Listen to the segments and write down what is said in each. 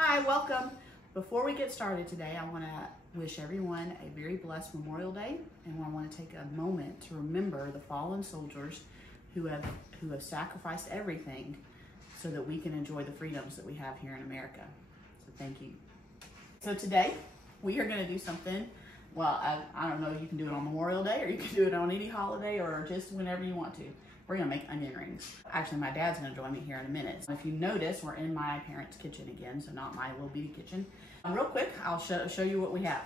Hi, welcome. Before we get started today, I want to wish everyone a very blessed Memorial Day, and I want to take a moment to remember the fallen soldiers who have sacrificed everything so that we can enjoy the freedoms that we have here in America. So thank you. So today we are going to do something. Well, I don't know, you can do it on Memorial Day, or you can do it on any holiday, or just whenever you want to. We're gonna make onion rings. Actually, my dad's gonna join me here in a minute. If you notice, we're in my parents' kitchen again, so not my little bitty kitchen. Real quick, I'll show you what we have.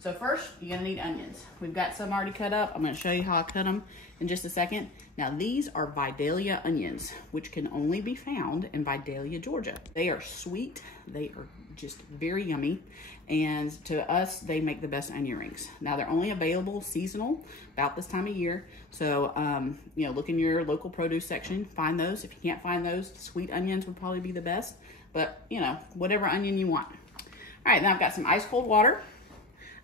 So first, you're gonna need onions. We've got some already cut up. I'm gonna show you how I cut them in just a second. Now, these are Vidalia onions, which can only be found in Vidalia, Georgia. They are sweet, they are just very yummy, and to us, they make the best onion rings. Now, they're only available seasonal, about this time of year, so you know, look in your local produce section, find those. If you can't find those, sweet onions would probably be the best, but you know, whatever onion you want. All right, now I've got some ice cold water.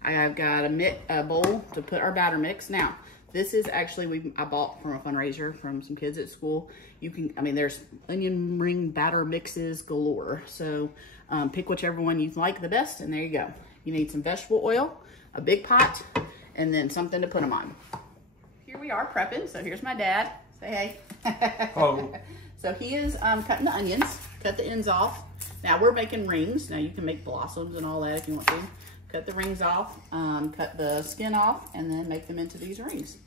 I've got a bowl to put our batter mix. Now, this is actually, I bought from a fundraiser from some kids at school. You can, there's onion ring batter mixes galore. So pick whichever one you like the best, and there you go. You need some vegetable oil, a big pot, and then something to put them on. Here we are prepping. So here's my dad. Say hey. Oh. So he is cutting the onions, cut the ends off. Now we're making rings. Now you can make blossoms and all that if you want to. Cut the rings off, cut the skin off, and then make them into these rings.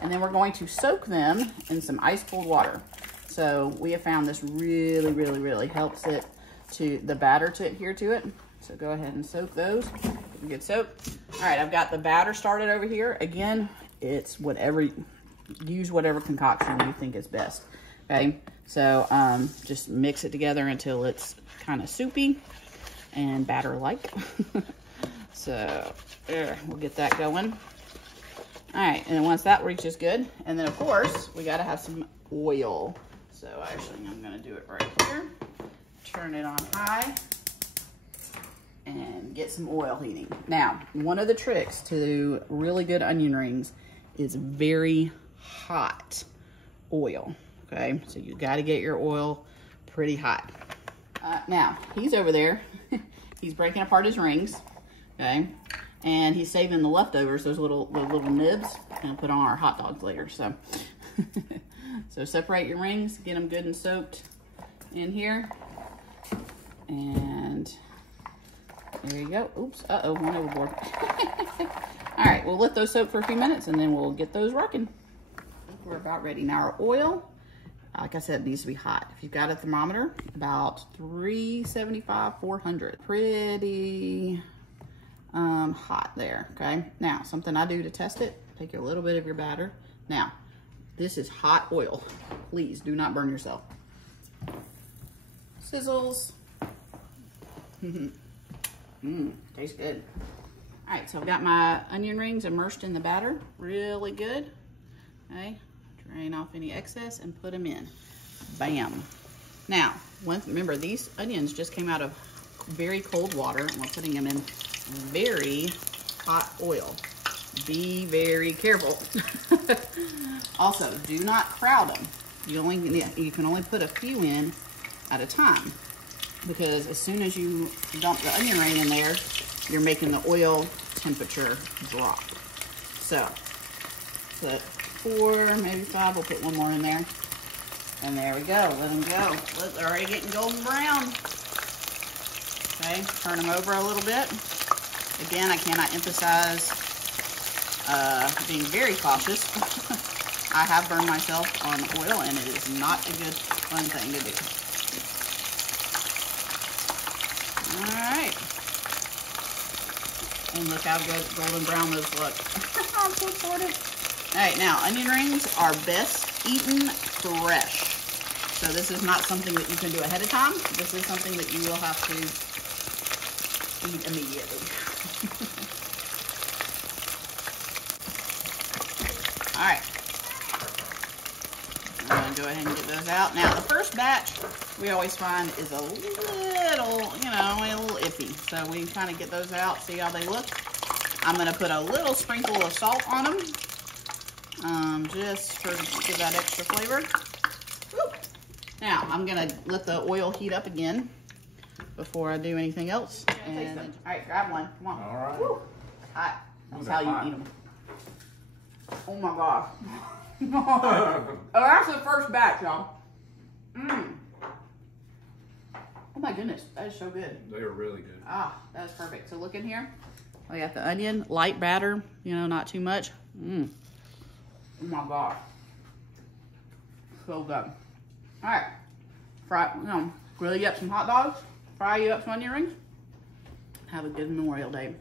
And then we're going to soak them in some ice cold water. So we have found this really helps it to the batter to adhere to it. So go ahead and soak those. Good soak. All right, I've got the batter started over here. Again, it's whatever, use whatever concoction you think is best. Okay, so just mix it together until it's kind of soupy and batter-like. So we'll get that going. All right, and then once that reaches good, and then of course we got to have some oil. So actually, I'm going to do it right here. Turn it on high and get some oil heating. Now, one of the tricks to really good onion rings is very hot oil. Okay, so you got to get your oil pretty hot. Now he's over there. He's breaking apart his rings. Okay, and he's saving the leftovers, those little nibs, and put on our hot dogs later. So, so separate your rings, get them good and soaked in here, and there you go. Oops, one overboard. All right, we'll let those soak for a few minutes, and then we'll get those working. We're about ready. Now our oil, like I said, needs to be hot. If you've got a thermometer, about 375, 400, pretty hot there. Okay, now something I do to test it, take a little bit of your batter. Now this is hot oil, please do not burn yourself. Sizzles. Tastes good. All right, so I've got my onion rings immersed in the batter really good. Okay, drain off any excess and put them in. Bam. Now remember, these onions just came out of very cold water, and we're putting them in very hot oil. Be very careful. Also, do not crowd them. You can only put a few in at a time, because as soon as you dump the onion ring in there, you're making the oil temperature drop. So put 4, maybe 5. We'll put one more in there, and there we go. Let them go. Look, they're already getting golden brown. Okay, turn them over a little bit. Again, I cannot emphasize being very cautious. I have burned myself on oil, and it is not a good, fun thing to do. All right. And look how good golden brown those look. I'm so excited. All right, now, onion rings are best eaten fresh. So this is not something that you can do ahead of time. This is something that you will have to eat immediately. All right, I'm gonna go ahead and get those out. Now, the first batch we always find is a little, a little iffy. So we kind of get those out, see how they look. I'm gonna put a little sprinkle of salt on them, just to give that extra flavor. Woo. Now, I'm gonna let the oil heat up again. before I do anything else. And, all right, grab one. Come on. All right. Woo. Hot. That's how you eat them. Oh my gosh. Oh, that's the first batch, y'all. Mmm. Oh my goodness, that is so good. They are really good. Ah, that is perfect. So look in here. I got the onion, light batter, you know, not too much. Mmm. Oh my gosh. So good. All right. Grill you up some hot dogs, fry you up some onion rings. Have a good Memorial Day.